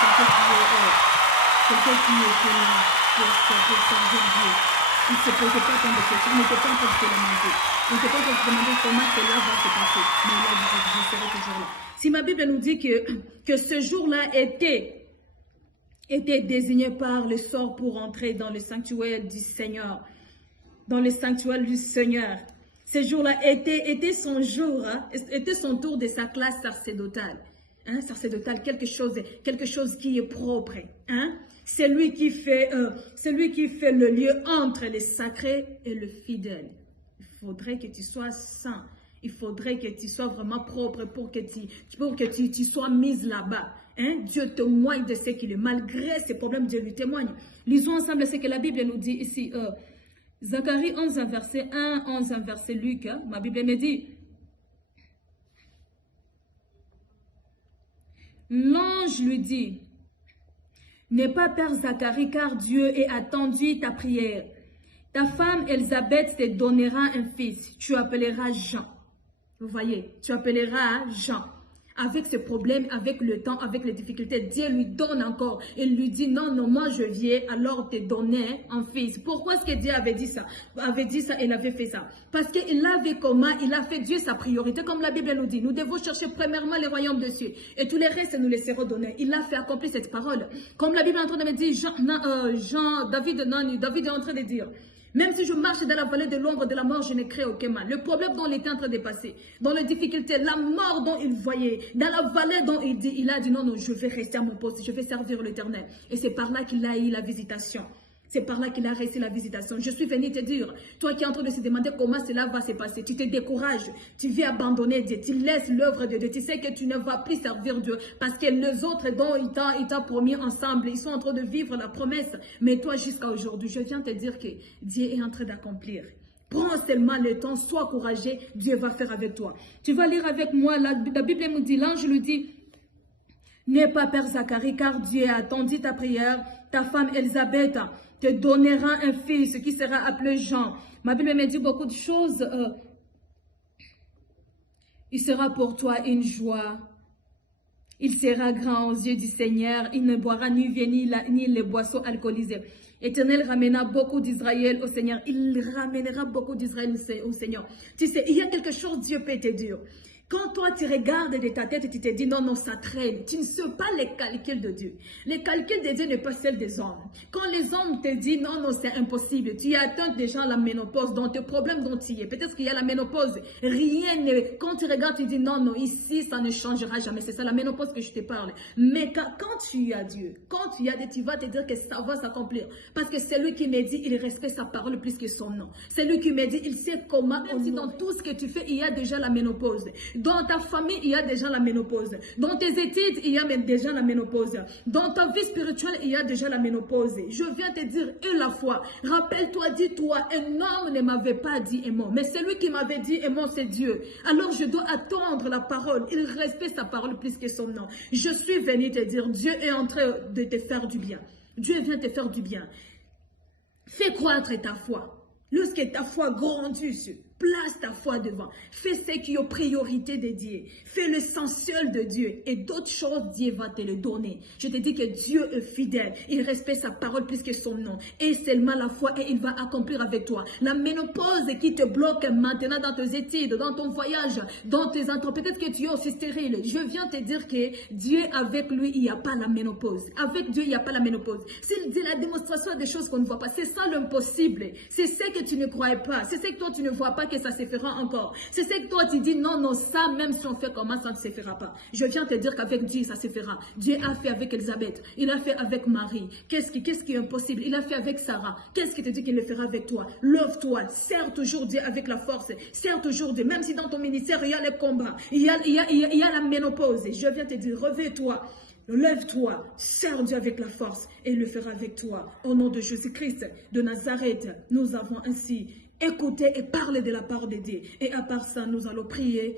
quelqu'un qui pour servir Dieu. Il ne se posait pas tant de questions, il n'était pas en train de se lamenter. Il n'était pas en train de se demander comment cela va se passer. Mais là, je serai toujours là. Si ma Bible nous dit que ce jour-là était désigné par le sort pour entrer dans le sanctuaire du Seigneur. Dans le sanctuaire du Seigneur. Ce jour-là était son jour, hein, était son tour de sa classe sacerdotale. Hein, sacerdotale, quelque chose qui est propre. Hein? C'est lui qui fait le lieu entre le sacré et le fidèle. Il faudrait que tu sois saint. Il faudrait que tu sois vraiment propre pour que tu sois mise là-bas. Hein? Dieu témoigne de ce qu'il est. Malgré ses problèmes, Dieu lui témoigne. Lisons ensemble ce que la Bible nous dit ici. Zacharie 11, verset 1, 11, verset Luc. Hein? Ma Bible me dit. L'ange lui dit, n'aie pas peur Zacharie, car Dieu a attendu ta prière. Ta femme Élisabeth te donnera un fils. Tu appelleras Jean. Vous voyez, tu appelleras Jean. Avec ses problèmes, avec le temps, avec les difficultés, Dieu lui donne encore. Il lui dit, non, moi je viens alors te donner un fils. Pourquoi est-ce que Dieu avait dit ça? Il avait fait ça. Parce qu'il avait comment? Il a fait Dieu sa priorité, comme la Bible nous dit. Nous devons chercher premièrement les royaumes de Dieu. Et tous les restes, nous les serons donnés. Il a fait accomplir cette parole. Comme la Bible est en train de me dire, David est en train de dire, même si je marche dans la vallée de l'ombre de la mort, je ne crains aucun mal. Le problème dont il était en train de passer, dans les difficultés, la mort dont il voyait, dans la vallée dont il a dit non, je vais rester à mon poste, je vais servir l'Éternel. Et c'est par là qu'il a eu la visitation. C'est par là qu'il a réussi la visitation. Je suis venu te dire, toi qui es en train de se demander comment cela va se passer, tu te décourages, tu veux abandonner Dieu, tu laisses l'œuvre de Dieu, tu sais que tu ne vas plus servir Dieu parce que les autres dont il t'a promis ensemble, ils sont en train de vivre la promesse. Mais toi jusqu'à aujourd'hui, je viens te dire que Dieu est en train d'accomplir. Prends seulement le temps, sois courageux, Dieu va faire avec toi. Tu vas lire avec moi, la Bible me dit, l'ange lui dit, n'aie pas peur Zacharie, car Dieu a attendu ta prière, ta femme Élisabeth te donnera un fils qui sera appelé Jean. Ma Bible me dit beaucoup de choses. Il sera pour toi une joie. Il sera grand aux yeux du Seigneur. Il ne boira ni vin ni les boissons alcoolisées. L'Éternel ramena beaucoup d'Israël au Seigneur. Il ramènera beaucoup d'Israël au Seigneur. Tu sais, il y a quelque chose Dieu peut te dire. Quand toi, tu regardes de ta tête et tu te dis, non, ça traîne. Tu ne sais pas les calculs de Dieu. Les calculs de Dieu n'est pas celle des hommes. Quand les hommes te disent, non, c'est impossible. Tu atteins déjà la ménopause dans tes problèmes dont tu es. Peut-être qu'il y a la ménopause. Rien ne... Quand tu regardes, tu dis, non, ici, ça ne changera jamais. C'est ça la ménopause que je te parle. Mais quand tu as Dieu, quand tu as Dieu, tu vas te dire que ça va s'accomplir. Parce que c'est lui qui me dit, il respecte sa parole plus que son nom. C'est lui qui me dit, il sait comment, même si dans tout ce que tu fais, il y a déjà la ménopause. Dans ta famille, il y a déjà la ménopause. Dans tes études, il y a même déjà la ménopause. Dans ta vie spirituelle, il y a déjà la ménopause. Je viens te dire une la fois. Rappelle-toi, dis-toi, un homme ne m'avait pas dit un mot. Mais celui qui m'avait dit un mot, c'est Dieu. Alors je dois attendre la parole. Il respecte sa parole plus que son nom. Je suis venu te dire, Dieu est en train de te faire du bien. Dieu vient te faire du bien. Fais croître ta foi. Lorsque ta foi grandit, place ta foi devant. Fais ce qui est aux priorités de Dieu. Fais l'essentiel de Dieu. Et d'autres choses, Dieu va te le donner. Je te dis que Dieu est fidèle. Il respecte sa parole plus que son nom. Et seulement la foi, et il va accomplir avec toi. La ménopause qui te bloque maintenant dans tes études, dans ton voyage, dans tes entreprises. Peut-être que tu es aussi stérile. Je viens te dire que Dieu, avec lui, il n'y a pas la ménopause. Avec Dieu, il n'y a pas la ménopause. S'il dit la démonstration des choses qu'on ne voit pas, c'est ça l'impossible. C'est ce que tu ne croyais pas. C'est ce que toi, tu ne vois pas que ça se fera encore. C'est ce que toi, tu dis, non, ça, même si on fait comment, ça ne se fera pas. Je viens te dire qu'avec Dieu, ça se fera. Dieu a fait avec Élisabeth. Il a fait avec Marie. Qu'est-ce qui est impossible? Il a fait avec Sarah. Qu'est-ce qui te dit qu'il le fera avec toi? Lève-toi. Serre toujours Dieu avec la force. Serre toujours Dieu. Même si dans ton ministère, il y a les combats. Il y a la ménopause. Je viens te dire, réveille-toi. Lève-toi, sers Dieu avec la force et il le fera avec toi. Au nom de Jésus-Christ de Nazareth, nous avons ainsi écouté et parlé de la part de Dieu. Et à part ça, nous allons prier.